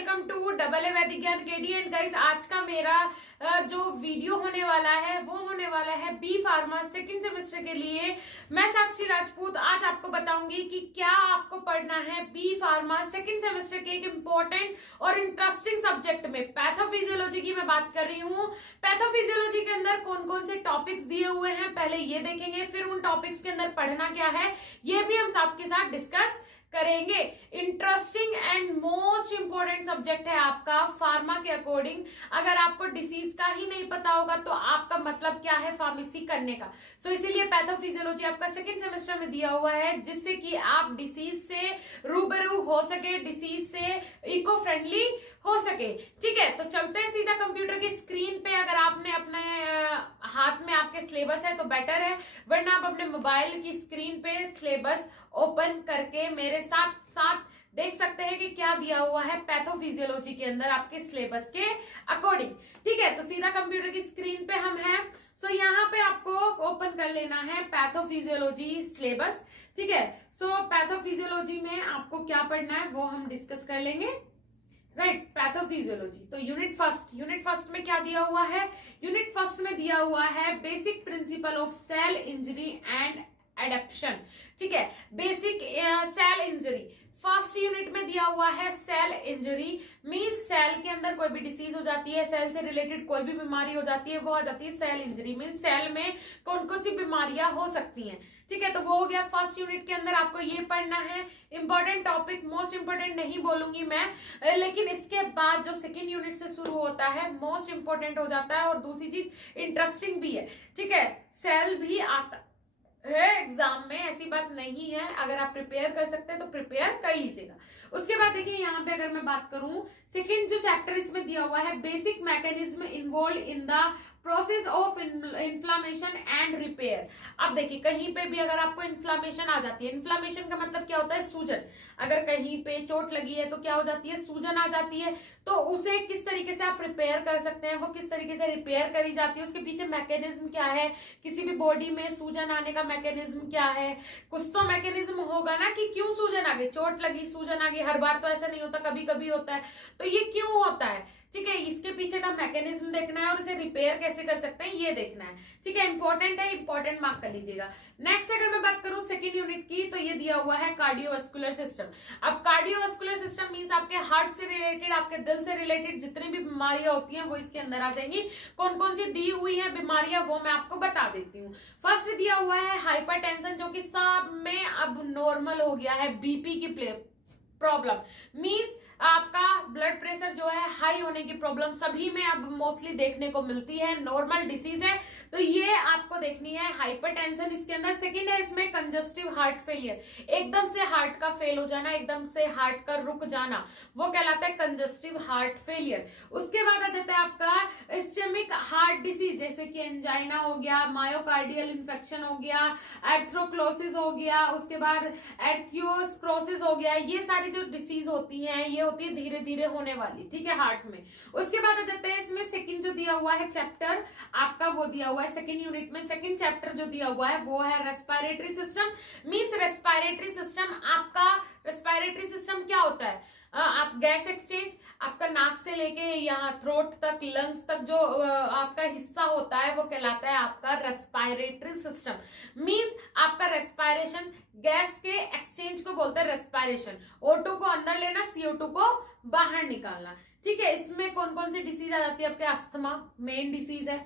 Welcome to double A वैदिक ज्ञान KD. And guys, आज का मेरा जो वीडियो होने वाला है वो होने वाला है बी फार्मा सेकंड सेमेस्टर के लिए। मैं साक्षी राजपूत आज आपको बताऊंगी कि क्या आपको पढ़ना है बी फार्मा सेकंड सेमेस्टर के एक इम्पोर्टेंट और इंटरेस्टिंग सब्जेक्ट में। पैथोफिजियोलॉजी की मैं बात कर रही हूँ। पैथोफिजियोलॉजी के अंदर कौन कौन से टॉपिक्स दिए हुए हैं पहले ये देखेंगे, फिर उन टॉपिक्स के अंदर पढ़ना क्या है ये भी हम सबके साथ डिस्कस करेंगे। Interesting and most important subject है आपका फार्मा के अकॉर्डिंग। अगर आपको डिसीज का ही नहीं पता होगा तो आपका मतलब क्या है फार्मेसी करने का। सो इसीलिए पैथोफिजियोलॉजी आपका सेकंड सेमेस्टर में दिया हुआ है, जिससे कि आप डिसीज से रूबरू हो सके, डिसीज से इको फ्रेंडली हो सके। ठीक है, तो चलते हैं सीधा कंप्यूटर की स्क्रीन पे। अगर आपने अपने हाथ में आपके सिलेबस है तो बेटर है, वरना आप अपने मोबाइल की स्क्रीन पे सिलेबस ओपन करके मेरे साथ साथ देख सकते हैं कि क्या दिया हुआ है पैथोफिजियोलॉजी के अंदर आपके सिलेबस के अकॉर्डिंग। ठीक है, तो सीधा कंप्यूटर की स्क्रीन पे हम हैं। सो यहाँ पे आपको ओपन कर लेना है पैथोफिजियोलॉजी सिलेबस। ठीक है, सो पैथोफिजियोलॉजी में आपको क्या पढ़ना है वो हम डिस्कस कर लेंगे। Right, pathophysiology. तो यूनिट फर्स्ट में क्या दिया हुआ है? यूनिट फर्स्ट में दिया हुआ है basic principle of cell injury and adaptation. ठीक है, basic cell injury first unit में दिया हुआ है। सेल इंजरी मींस सेल के अंदर कोई भी डिसीज हो जाती है, सेल से रिलेटेड कोई भी बीमारी हो जाती है, वो आ जाती है सेल इंजरी। मींस सेल में कौन कौन सी बीमारियां हो सकती हैं। ठीक है, तो वो हो गया फर्स्ट यूनिट के अंदर आपको ये पढ़ना है। इंपॉर्टेंट टॉपिक, मोस्ट इंपॉर्टेंट नहीं बोलूंगी मैं, लेकिन इसके बाद जो सेकेंड यूनिट से शुरू होता है मोस्ट इंपॉर्टेंट हो जाता है और दूसरी चीज इंटरेस्टिंग भी है। ठीक है, सेल भी आता है एग्जाम में, ऐसी बात नहीं है। अगर आप प्रिपेयर कर सकते हैं तो प्रिपेयर कर लीजिएगा। उसके बाद देखिए यहाँ पे अगर मैं बात करूं, सेकेंड जो चैप्टर इसमें दिया हुआ है basic mechanism involve in the process of inflammation and repair. अब देखिए कहीं पे भी अगर आपको इन्फ्लामेशन आ जाती है, इन्फ्लामेशन का मतलब क्या होता है? सूजन। अगर कहीं पे चोट लगी है तो क्या हो जाती है? सूजन आ जाती है। तो उसे किस तरीके से आप रिपेयर कर सकते हैं, वो किस तरीके से रिपेयर करी जाती है, उसके पीछे मैकेनिज्म क्या है, किसी भी बॉडी में सूजन आने का मैकेनिज्म क्या है। कुछ तो मैकेनिज्म होगा ना कि क्यों सूजन आ गई, चोट लगी सूजन आ गई। हर बार तो ऐसा नहीं होता, कभी कभी होता है। तो ये क्यों होता है? ठीक है, इसके पीछे का मैकेनिज्म देखना है और इसे रिपेयर कैसे कर सकते हैं ये देखना है। ठीक है, इंपॉर्टेंट है, इंपॉर्टेंट मार्क कर लीजिएगा। नेक्स्ट अगर मैं बात करूं सेकेंड यूनिट की, तो ये दिया हुआ है कार्डियोवास्कुलर सिस्टम। अब कार्डियोवास्कुलर सिस्टम मींस आपके हार्ट से रिलेटेड, आपके दिल से रिलेटेड जितनी भी बीमारियां होती हैं वो इसके अंदर आ जाएंगी। कौन कौन सी दी हुई है बीमारियां वो मैं आपको बता देती हूँ। फर्स्ट दिया हुआ है हाइपरटेंशन, जो कि सब में अब नॉर्मल हो गया है। बीपी की प्रॉब्लम मींस आपका ब्लड प्रेशर जो है हाई होने की प्रॉब्लम सभी में अब मोस्टली देखने को मिलती है, नॉर्मल डिसीज है। तो ये आपको देखनी है हाइपरटेंशन इसके अंदर। सेकंड है इसमें कंजस्टिव हार्ट फेलियर, एकदम से हार्ट का फेल हो जाना, एकदम से हार्ट का रुक जाना, वो कहलाता है कंजस्टिव हार्ट फेलियर। उसके बाद आ जाता है आपका इस्चेमिक हार्ट डिसीज, जैसे कि एंजाइना हो गया, मायोकार्डियल इन्फेक्शन हो गया, एर्थ्रोक्लोसिस हो गया, उसके बाद एर्थियोस्क्रोसिस हो गया। ये सारी जो डिसीज होती है ये होती है धीरे धीरे होने वाली। ठीक है, हार्ट में। उसके बाद आ जाते हैं इसमें सेकंड जो दिया हुआ है चैप्टर आपका, वो दिया हुआ है सेकंड यूनिट में। सेकंड चैप्टर जो दिया हुआ है वो है respiratory system. Means respiratory system, आपका रेस्पिरेटरी सिस्टम क्या होता है? आप गैस एक्सचेंज, आपका नाक से लेके यहाँ थ्रोट तक, लंग्स तक जो आपका हिस्सा होता है वो कहलाता है आपका रेस्पिरेटरी सिस्टम। मींस आपका रेस्पिरेशन, गैस के एक्सचेंज को बोलते हैं रेस्पिरेशन। O2 को अंदर लेना, CO2 को बाहर निकालना। ठीक है, इसमें कौन कौन सी डिसीज आ जाती है? आपके अस्थमा मेन डिसीज है।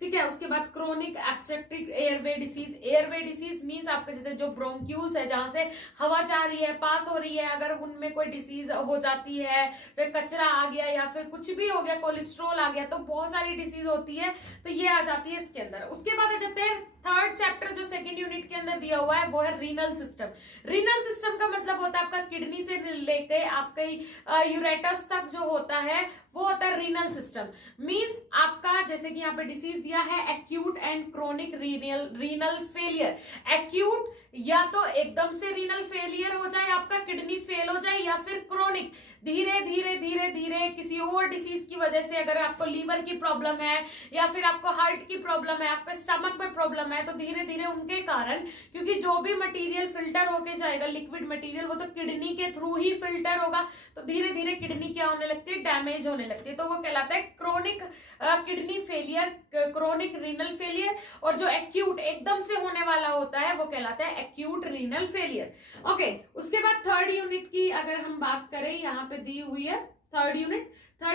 ठीक है, उसके बाद chronic obstructive airway disease. Airway disease means आपका जैसे जो ब्रोंक्यूल्स है, जहां से हवा जा रही है, पास हो रही है, अगर उनमें कोई डिसीज हो जाती है, फिर कचरा आ गया या फिर कुछ भी हो गया, कोलेस्ट्रॉल आ गया, तो बहुत सारी डिसीज होती है, तो ये आ जाती है इसके अंदर। उसके बाद आ जाते हैं थर्ड चैप्टर जो सेकेंड यूनिट के अंदर दिया हुआ है वो है रीनल सिस्टम। रीनल सिस्टम का मतलब होता है आपका किडनी से लेके आपका यूरेटस तक जो होता है वो होता है रीनल सिस्टम। मींस आपका जैसे कि यहाँ पे डिसीज दिया है acute and chronic renal failure. Acute या तो एकदम से रीनल फेलियर हो जाए, आपका किडनी फेल हो जाए, या फिर क्रोनिक धीरे धीरे धीरे धीरे किसी और डिसीज की वजह से, अगर आपको लीवर की प्रॉब्लम है या फिर आपको हार्ट की प्रॉब्लम है, आपके स्टमक में प्रॉब्लम है, तो धीरे धीरे उनके कारण, क्योंकि जो भी मटेरियल फिल्टर होके जाएगा, लिक्विड मटेरियल, वो तो किडनी के थ्रू ही फिल्टर होगा, तो धीरे धीरे किडनी क्या होने लगती है, डैमेज होने लगती है। तो वो कहलाता है chronic kidney failure, chronic renal failure. और जो एक्यूट एकदम से होने वाला होता है वो कहलाता है एक्यूट रीनल फेलियर। ओके, उसके बाद थर्ड यूनिट की अगर हम बात करें, यहाँ पे दी हुई है थर्ड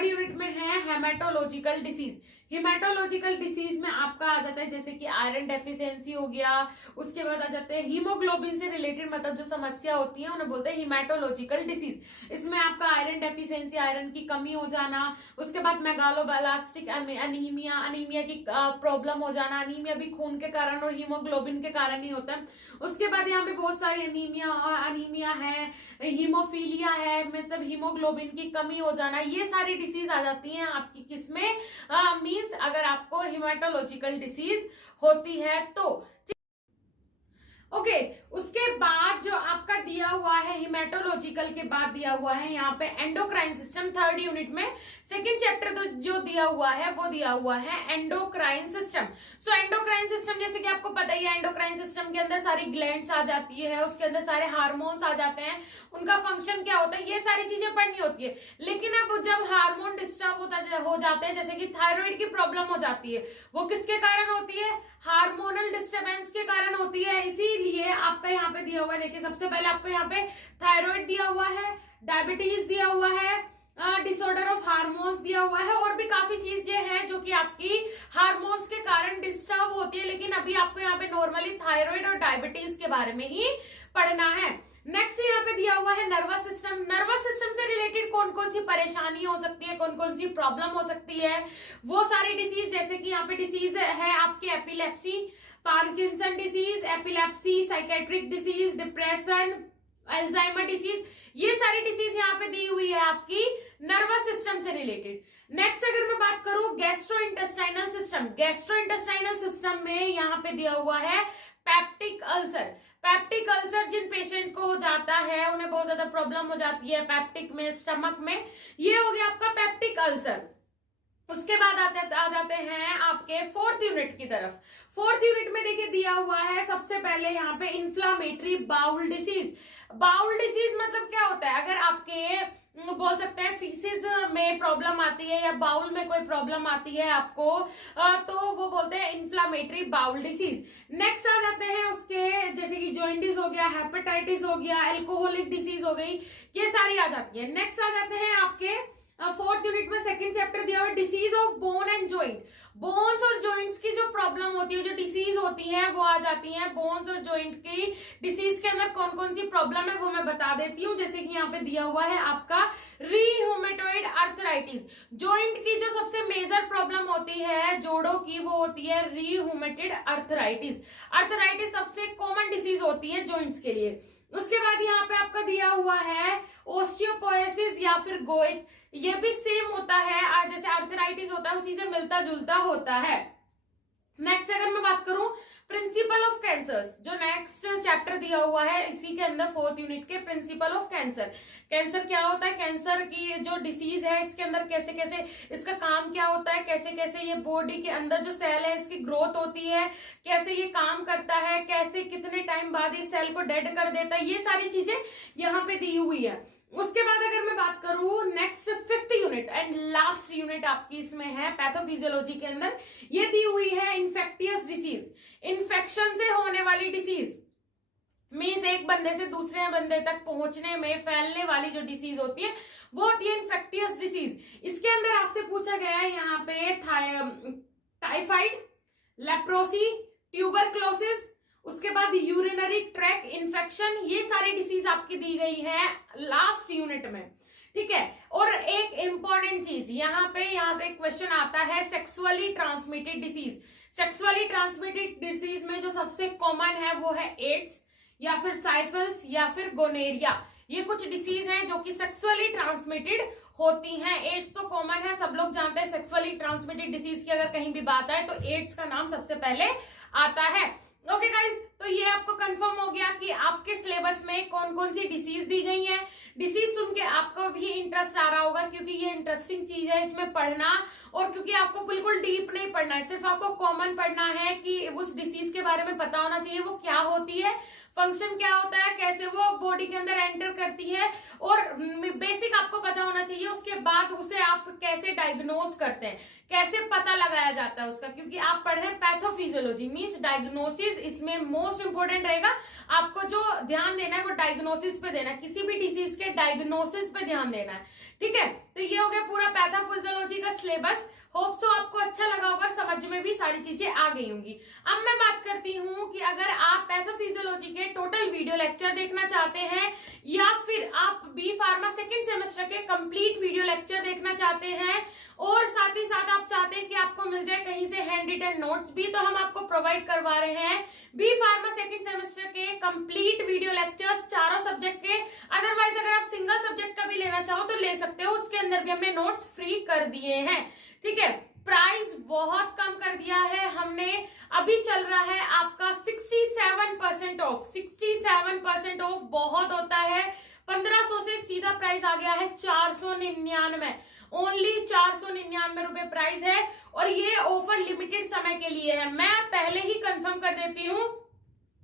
यूनिट में है हेमाटोलॉजिकल डिसीज। हिमेटोलॉजिकल डिसीज में आपका आ जाता है जैसे कि आयरन डेफिशिएंसी हो गया, उसके बाद आ जाते हैं हीमोग्लोबिन से रिलेटेड मतलब जो समस्या होती है उन्हें बोलते हैं हिमेटोलॉजिकल डिसीज। इसमें आपका आयरन डेफिशिएंसी, आयरन की कमी हो जाना, उसके बाद मेगालोब्लास्टिक अनीमिया की प्रॉब्लम हो जाना। अनीमिया भी खून के कारण और हीमोग्लोबिन के कारण ही होता है। उसके बाद यहाँ पे बहुत सारी अनीमिया है, हीमोफीलिया है, मतलब हीमोग्लोबिन की कमी हो जाना, ये सारी डिसीज आ जाती हैं आपकी किसमें, मींस अगर आपको हिमेटोलॉजिकल डिसीज होती है तो। ओके, उसके बाद जो आपका दिया हुआ है हिमेटोलॉजिकल के बाद दिया हुआ है यहाँ पे एंडोक्राइन सिस्टम। थर्ड यूनिट में सेकंड चैप्टर जो दिया हुआ है वो दिया हुआ है एंडोक्राइन सिस्टम। सो एंडोक्राइन सिस्टम जैसे कि आपको पता ही है, एंडोक्राइन सिस्टम के अंदर सारी ग्लैंड्स आ जाती है, उसके अंदर सारे हार्मोन्स आ जाते हैं, उनका फंक्शन क्या होता है, ये सारी चीजें पढ़नी होती है। लेकिन अब जब हार्मोन डिस्टर्ब हो जाते हैं, जैसे कि थायराइड की प्रॉब्लम हो जाती है, वो किसके कारण होती है, हार्मोनल डिस्टर्बेंस के कारण होती है। इसीलिए आपका यहाँ पे दिया हुआ है, देखिए सबसे पहले आपको यहाँ पे थायराइड दिया हुआ है, डायबिटीज दिया हुआ है, डिसऑर्डर ऑफ हार्मोन्स दिया हुआ है, और भी काफी चीजें हैं जो कि आपकी हार्मोन्स के कारण डिस्टर्ब होती है। लेकिन अभी आपको यहाँ पे नॉर्मली थायराइड और डायबिटीज के बारे में ही पढ़ना है। नेक्स्ट यहाँ पे दिया हुआ है नर्वस सिस्टम। नर्वस सिस्टम से रिलेटेड कौन कौन सी परेशानी हो सकती है, कौन कौन सी प्रॉब्लम हो सकती है, वो सारी डिसीज, जैसे कि यहाँ पे डिसीज है आपकी epilepsy, Parkinson disease, epilepsy, psychiatric disease, depression, Alzheimer disease, ये सारी डिसीज यहाँ पे दी हुई है आपकी नर्वस सिस्टम से रिलेटेड। नेक्स्ट अगर मैं बात करूं गैस्ट्रोइंटेस्टाइनल सिस्टम, गैस्ट्रोइंटेस्टाइनल सिस्टम में यहाँ पे दिया हुआ है पेप्टिक अल्सर। पेप्टिक अल्सर जिन पेशेंट को हो जाता है, उन्हें बहुत ज्यादा प्रॉब्लम हो जाती है पेप्टिक में, स्टमक में, ये हो गया आपका पेप्टिक अल्सर। उसके बाद आ जाते हैं आपके फोर्थ यूनिट की तरफ। फोर्थ यूनिट में देखिए दिया हुआ है सबसे पहले यहाँ पे inflammatory bowel disease. Bowel disease मतलब क्या होता है, अगर आपके बोल सकते हैं फीसिस में प्रॉब्लम आती है या बाउल में कोई प्रॉब्लम आती है आपको, तो वो बोलते हैं इन्फ्लामेटरी बाउल डिसीज। नेक्स्ट आ जाते हैं उसके जैसे कि जॉइंटिस हो गया, हेपेटाइटिस हो गया, अल्कोहलिक डिसीज हो गई, ये सारी आ जाती है। नेक्स्ट आ जाते हैं आपके फोर्थ यूनिट में सेकंड चैप्टर दिया हुआ disease of bone and joint. Bones और जॉइंट्स की जो प्रॉब्लम होती है, जो डिसीज होती है, वो आ जाती है। बोन्स और जॉइंट की डिसीज के अंदर कौन कौन सी प्रॉब्लम है वो मैं बता देती हूँ। जैसे कि यहाँ पे दिया हुआ है आपका रीह्यूमेटॉइड आर्थराइटिस। जॉइंट की जो सबसे मेजर प्रॉब्लम होती है जोड़ों की, वो होती है रीह्यूमेटॉइड आर्थराइटिस। आर्थराइटिस सबसे कॉमन डिसीज होती है जॉइंट्स के लिए। उसके बाद यहाँ पे आपका दिया हुआ है ओस्टियोपोरोसिस या फिर गोइट, ये भी सेम होता है, जैसे आर्थराइटिस होता है उसी से मिलता जुलता होता है। नेक्स्ट अगर मैं बात करूं प्रिंसिपल ऑफ कैंसर्स, जो नेक्स्ट चैप्टर दिया हुआ है इसी के अंदर फोर्थ यूनिट के, प्रिंसिपल ऑफ कैंसर। कैंसर क्या होता है, कैंसर की जो डिसीज है इसके अंदर कैसे कैसे इसका काम क्या होता है, कैसे कैसे ये बॉडी के अंदर जो सेल है इसकी ग्रोथ होती है, कैसे ये काम करता है, कैसे कितने टाइम बाद ये सेल को डेड कर देता है, ये सारी चीजें यहाँ पे दी हुई है। उसके बाद अगर मैं बात करूं next fifth unit and last unit आपकी इसमें है पैथोफिजियोलॉजी के अंदर, ये दी हुई है इन्फेक्टियस डिसीज। इन्फेक्शन से होने वाली डिसीज मीन्स एक बंदे से दूसरे बंदे तक पहुंचने में फैलने वाली जो डिसीज होती है वो होती है इन्फेक्टियस डिसीज। इसके अंदर आपसे पूछा गया है यहाँ पे टाइफाइड, लेप्रोसी, ट्यूबरक्लोसिस, उसके बाद यूरिनरी ट्रैक इन्फेक्शन, ये सारी डिसीज आपकी दी गई है लास्ट यूनिट में, ठीक है। और एक इंपॉर्टेंट चीज यहाँ से क्वेश्चन आता है sexually transmitted disease. Sexually transmitted disease में जो सबसे कॉमन है वो है एड्स या फिर साइफिलिस या फिर गोनेरिया। ये कुछ डिसीज हैं जो कि सेक्सुअली ट्रांसमिटेड होती हैं। एड्स तो कॉमन है, सब लोग जानते हैं। सेक्सुअली ट्रांसमिटेड डिसीज की अगर कहीं भी बात आए तो एड्स का नाम सबसे पहले आता है। ओके गाइज, तो ये आपको कंफर्म हो गया कि आपके सिलेबस में कौन कौन सी डिसीज दी गई है। डिसीज सुन के आपको भी इंटरेस्ट आ रहा होगा, क्योंकि ये इंटरेस्टिंग चीज है इसमें पढ़ना, और क्योंकि आपको बिल्कुल डीप नहीं पढ़ना है, सिर्फ आपको कॉमन पढ़ना है कि उस डिसीज के बारे में पता होना चाहिए, वो क्या होती है, फंक्शन क्या होता है, कैसे वो बॉडी के अंदर एंटर करती है, और बेसिक आपको पता होना चाहिए। उसके बाद उसे आप कैसे डायग्नोस करते हैं, कैसे पता लगाया जाता है उसका, क्योंकि आप पढ़ रहे हैं पैथोफिजियोलॉजी मींस डायग्नोसिस, इसमें मोस्ट इंपोर्टेंट रहेगा। आपको जो ध्यान देना है वो डायग्नोसिस पे देना है, किसी भी डिसीज के डायग्नोसिस पे ध्यान देना है, ठीक है। तो ये हो गया पूरा पैथोफिजियोलॉजी का सिलेबस। होप सो आपको अच्छा लगा होगा, समझ में भी सारी चीजें आ गई होंगी। अब मैं बात करती हूँ कि अगर आप पैथोफिजियोलॉजी के टोटल वीडियो लेक्चर देखना चाहते हैं, या फिर आप बी फार्मा सेकेंड सेमेस्टर के कंप्लीट वीडियो लेक्चर देखना चाहते हैं, और साथ ही साथ आप चाहते हैं कि आपको मिल जाए कहीं से हैंड रिटन नोट्स भी, तो हम आपको प्रोवाइड करवा रहे हैं बी फार्मा सेकेंड सेमेस्टर के कंप्लीट वीडियो लेक्चर्स चारों सब्जेक्ट के। अदरवाइज अगर आप सिंगल सब्जेक्ट का भी लेना चाहो तो ले सकते हो, उसके अंदर भी हमने नोट्स फ्री कर दिए हैं, ठीक है। प्राइस बहुत कम कर दिया है हमने, अभी चल रहा है आपका 67% ऑफ। 67% ऑफ बहुत होता है। 1500 से सीधा प्राइस आ गया है 499, ओनली 499 रुपए प्राइस है, और ये ऑफर लिमिटेड समय के लिए है। मैं पहले ही कंफर्म कर देती हूँ,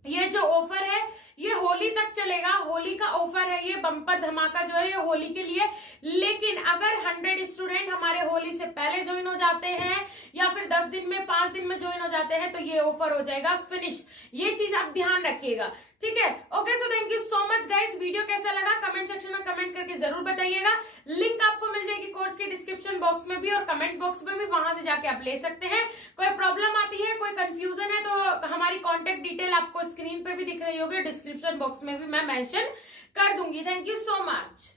ये जो ऑफर है ये होली तक चलेगा, होली का ऑफर है, ये बम्पर धमाका जो है ये होली के लिए। लेकिन अगर 100 स्टूडेंट हमारे होली से पहले ज्वाइन हो जाते हैं, या फिर 10 दिन में 5 दिन में ज्वाइन हो जाते हैं, तो ये ऑफर हो जाएगा फिनिश। ये चीज आप ध्यान रखिएगा, ठीक है। Okay, so thank you so much guys. Video कैसा लगा कमेंट सेक्शन में कमेंट करके जरूर बताइएगा। लिंक आपको मिल जाएगी कोर्स के डिस्क्रिप्शन बॉक्स में भी और कमेंट बॉक्स में भी, वहां से जाके आप ले सकते हैं। कोई प्रॉब्लम आती है, कोई कंफ्यूजन है, तो हमारी कॉन्टेक्ट डिटेल आपको स्क्रीन पे भी दिख रही होगी, डिस्क्रिप्शन बॉक्स में भी मैं मेंशन कर दूंगी। Thank you so much.